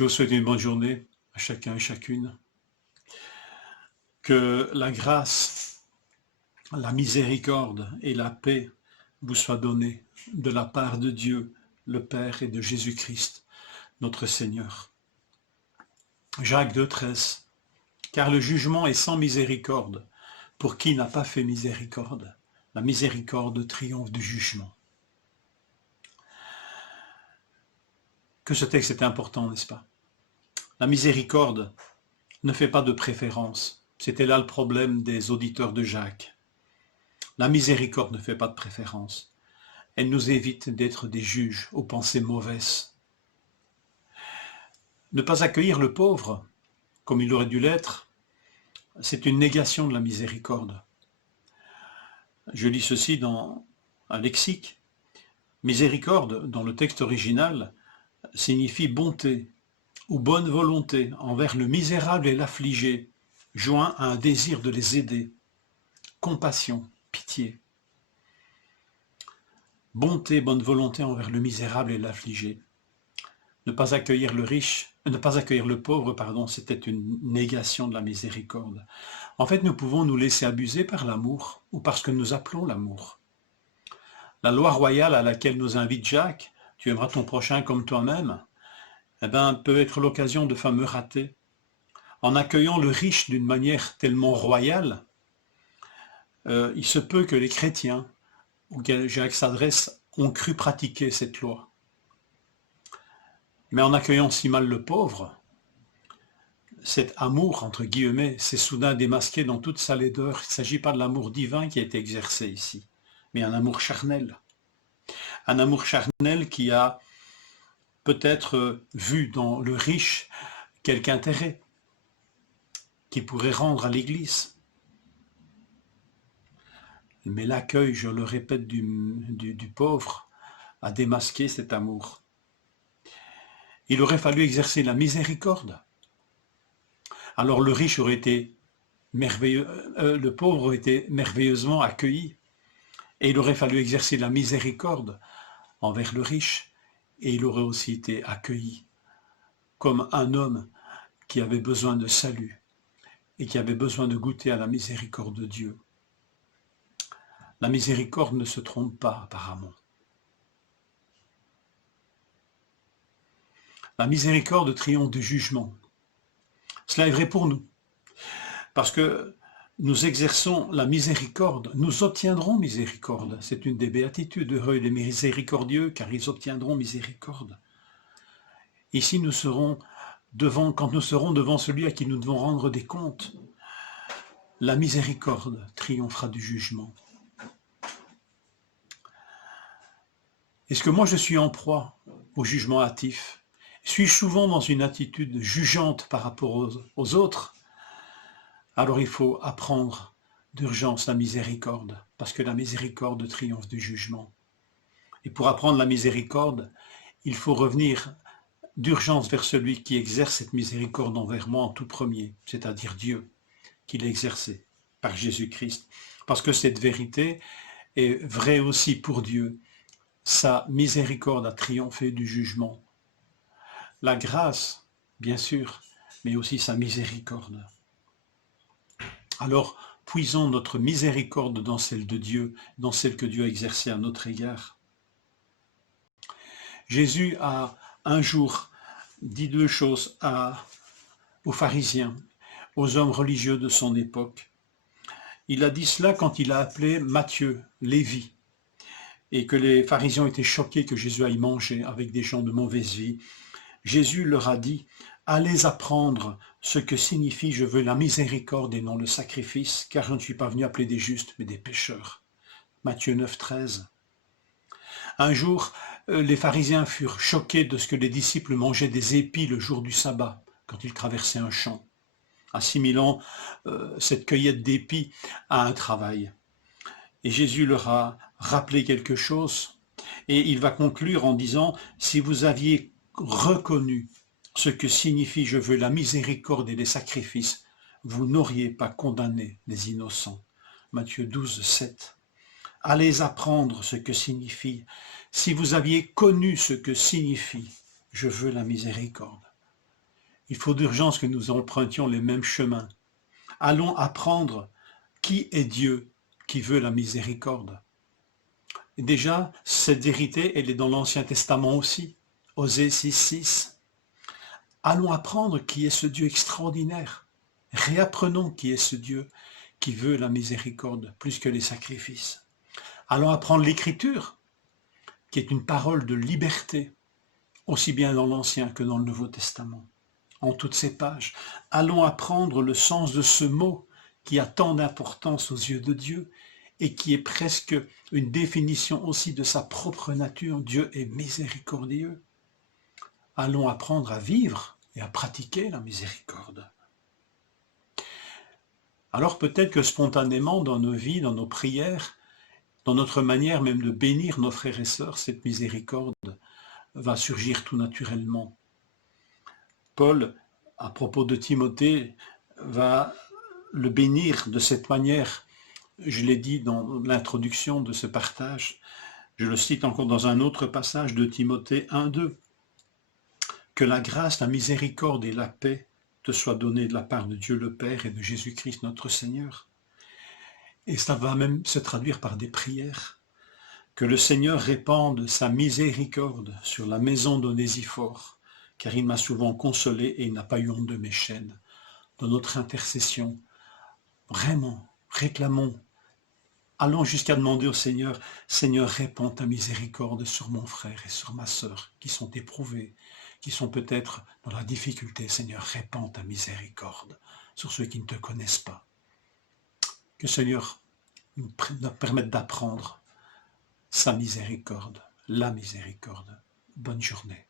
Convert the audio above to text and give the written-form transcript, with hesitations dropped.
Je vous souhaite une bonne journée à chacun et chacune. Que la grâce, la miséricorde et la paix vous soient données de la part de Dieu, le Père, et de Jésus-Christ, notre Seigneur. Jacques 2,13. Car le jugement est sans miséricorde pour qui n'a pas fait miséricorde. La miséricorde triomphe du jugement. Que ce texte est important, n'est-ce pas? La miséricorde ne fait pas de préférence. C'était là le problème des auditeurs de Jacques. La miséricorde ne fait pas de préférence. Elle nous évite d'être des juges aux pensées mauvaises. Ne pas accueillir le pauvre, comme il aurait dû l'être, c'est une négation de la miséricorde. Je lis ceci dans un lexique. Miséricorde, dans le texte original, signifie bonté ou bonne volonté envers le misérable et l'affligé, joint à un désir de les aider. Compassion, pitié. Bonté, bonne volonté envers le misérable et l'affligé. Ne pas accueillir le pauvre, c'était une négation de la miséricorde. En fait, nous pouvons nous laisser abuser par l'amour, ou par ce que nous appelons l'amour. La loi royale à laquelle nous invite Jacques, tu aimeras ton prochain comme toi-même, peut être l'occasion de fameux ratés. En accueillant le riche d'une manière tellement royale, il se peut que les chrétiens, auxquels Jacques s'adresse, ont cru pratiquer cette loi. Mais en accueillant si mal le pauvre, cet amour, entre guillemets, s'est soudain démasqué dans toute sa laideur. Il ne s'agit pas de l'amour divin qui a été exercé ici, mais un amour charnel. Un amour charnel qui a peut-être vu dans le riche quelque intérêt qu'il pourrait rendre à l'Église. Mais l'accueil, je le répète, du pauvre a démasqué cet amour. Il aurait fallu exercer la miséricorde. Alors le riche aurait été merveilleux, le pauvre aurait été merveilleusement accueilli. Et il aurait fallu exercer la miséricorde envers le riche, et il aurait aussi été accueilli comme un homme qui avait besoin de salut et qui avait besoin de goûter à la miséricorde de Dieu. La miséricorde ne se trompe pas apparemment. La miséricorde triomphe du jugement. Cela est vrai pour nous, parce que nous exerçons la miséricorde, nous obtiendrons miséricorde. C'est une des béatitudes. Heureux les miséricordieux, car ils obtiendront miséricorde. Ici, quand nous serons devant celui à qui nous devons rendre des comptes, la miséricorde triomphera du jugement. Est-ce que moi je suis en proie au jugement hâtif? Suis-je souvent dans une attitude jugeante par rapport aux autres? Alors il faut apprendre d'urgence la miséricorde, parce que la miséricorde triomphe du jugement. Et pour apprendre la miséricorde, il faut revenir d'urgence vers celui qui exerce cette miséricorde envers moi en tout premier, c'est-à-dire Dieu, qui l'a exercée par Jésus-Christ. Parce que cette vérité est vraie aussi pour Dieu. Sa miséricorde a triomphé du jugement. La grâce, bien sûr, mais aussi sa miséricorde. Alors, puisons notre miséricorde dans celle de Dieu, dans celle que Dieu a exercée à notre égard. Jésus a un jour dit deux choses aux pharisiens, aux hommes religieux de son époque. Il a dit cela quand il a appelé Matthieu, Lévi, et que les pharisiens étaient choqués que Jésus aille manger avec des gens de mauvaise vie. Jésus leur a dit « Allez apprendre ce que signifie « Je veux la miséricorde et non le sacrifice, car je ne suis pas venu appeler des justes, mais des pécheurs. » Matthieu 9, 13. Un jour, les pharisiens furent choqués de ce que les disciples mangeaient des épis le jour du sabbat, quand ils traversaient un champ, assimilant cette cueillette d'épis à un travail. Et Jésus leur a rappelé quelque chose, et il va conclure en disant « Si vous aviez reconnu ce que signifie « Je veux la miséricorde et les sacrifices », vous n'auriez pas condamné les innocents. » Matthieu 12, 7. Allez apprendre ce que signifie. Si vous aviez connu ce que signifie « Je veux la miséricorde », Il faut d'urgence que nous empruntions les mêmes chemins. Allons apprendre qui est Dieu qui veut la miséricorde. Et déjà, cette vérité, elle est dans l'Ancien Testament aussi. Osée 6.6. Allons apprendre qui est ce Dieu extraordinaire. Réapprenons qui est ce Dieu qui veut la miséricorde plus que les sacrifices. Allons apprendre l'Écriture, qui est une parole de liberté, aussi bien dans l'Ancien que dans le Nouveau Testament, en toutes ses pages. Allons apprendre le sens de ce mot qui a tant d'importance aux yeux de Dieu et qui est presque une définition aussi de sa propre nature. Dieu est miséricordieux. Allons apprendre à vivre et à pratiquer la miséricorde. Alors peut-être que spontanément dans nos vies, dans nos prières, dans notre manière même de bénir nos frères et sœurs, cette miséricorde va surgir tout naturellement. Paul, à propos de Timothée, va le bénir de cette manière. Je l'ai dit dans l'introduction de ce partage. Je le cite encore dans un autre passage de Timothée 1.2. Que la grâce, la miséricorde et la paix te soient données de la part de Dieu le Père et de Jésus-Christ notre Seigneur. Et ça va même se traduire par des prières. Que le Seigneur répande sa miséricorde sur la maison d'Onésiphore, car il m'a souvent consolé et il n'a pas eu honte de mes chaînes. Dans notre intercession, vraiment, réclamons, allons jusqu'à demander au Seigneur, Seigneur, répands ta miséricorde sur mon frère et sur ma sœur, qui sont éprouvés, qui sont peut-être dans la difficulté. Seigneur, répands ta miséricorde sur ceux qui ne te connaissent pas. Que Seigneur nous permette d'apprendre sa miséricorde, la miséricorde. Bonne journée.